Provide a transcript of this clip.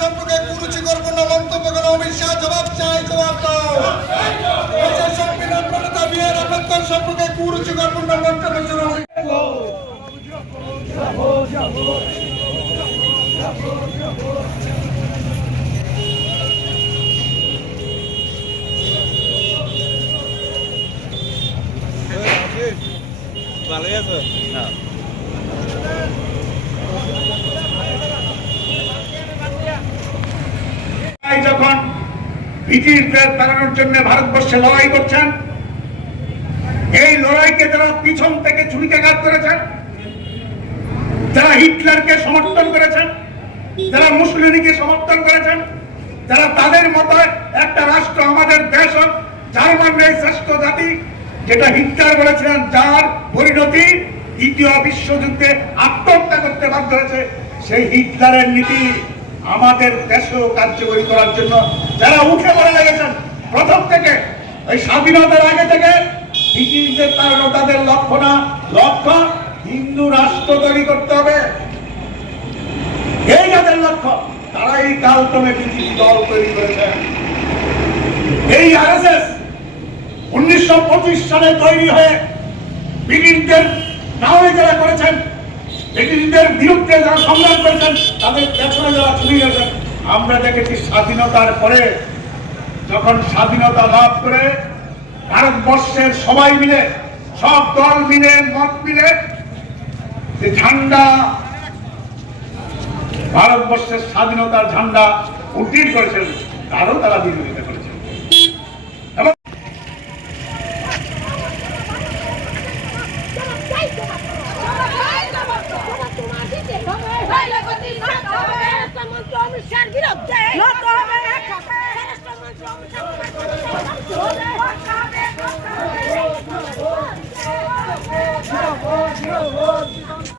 সম্পর্কে কুরুচিকরপূর্ণ মন্তব্য করে অমিত শাহ জবাব চাই, জবাব দাও। সংবিধান প্রণেতা বিআর আম্বেদকর সম্পর্কে কুরুচিকরপূর্ণ মন্তব্য ভালোই আছে। যখন ব্রিটিশদের তাড়ানোর জন্য ভারতবর্ষে লড়াই করছেন, এই লড়াইকে যারা পিছন থেকে ছুরিকাঘাত করেছেন, যারা হিটলারকে সমর্থন করেছেন, যারা মুসলিমকে সমর্থন করেছেন, যারা তাদের মতো একটা রাষ্ট্র আমাদের দেশ জার্মান শ্রেষ্ঠ জাতি যেটা হিটলার বলেছিলেন, যার পরিণতি দ্বিতীয় বিশ্বযুদ্ধে আত্মহত্যা করতে বাধ্য হয়েছে, সেই হিটলারের নীতি আমাদের দেশেও কার্যকরী করার জন্য যারা উঠে পড়ে লেগেছেন প্রথম থেকে, ওই স্বাধীনতার আগে থেকে ব্রিটিশদের তাড়ানো তাদের লক্ষ্য না, লক্ষ্য হিন্দু রাষ্ট্র তৈরি করতে হবে, এই যাদের লক্ষ্য তারা এই কালক্রমে বিজেপি দল তৈরি করেছে। এই আরএসএস 1925 সালে তৈরি হয়ে ব্রিটিশদের নামে যারা করেছেন, ব্রিটিশদের বিরুদ্ধে যারা সংগ্রাম করেছেন, তাদের পেছনে যারা ছুটে গেছেন, আমরা দেখেছি স্বাধীনতার পরে যখন স্বাধীনতা লাভ করে ভারতবর্ষের সবাই মিলে, সব দল মিলে, মত মিলে যে ঝান্ডা, ভারতবর্ষের স্বাধীনতার ঝান্ডা উড্ডীন করেছেন, তারও তারা বিরোধিতা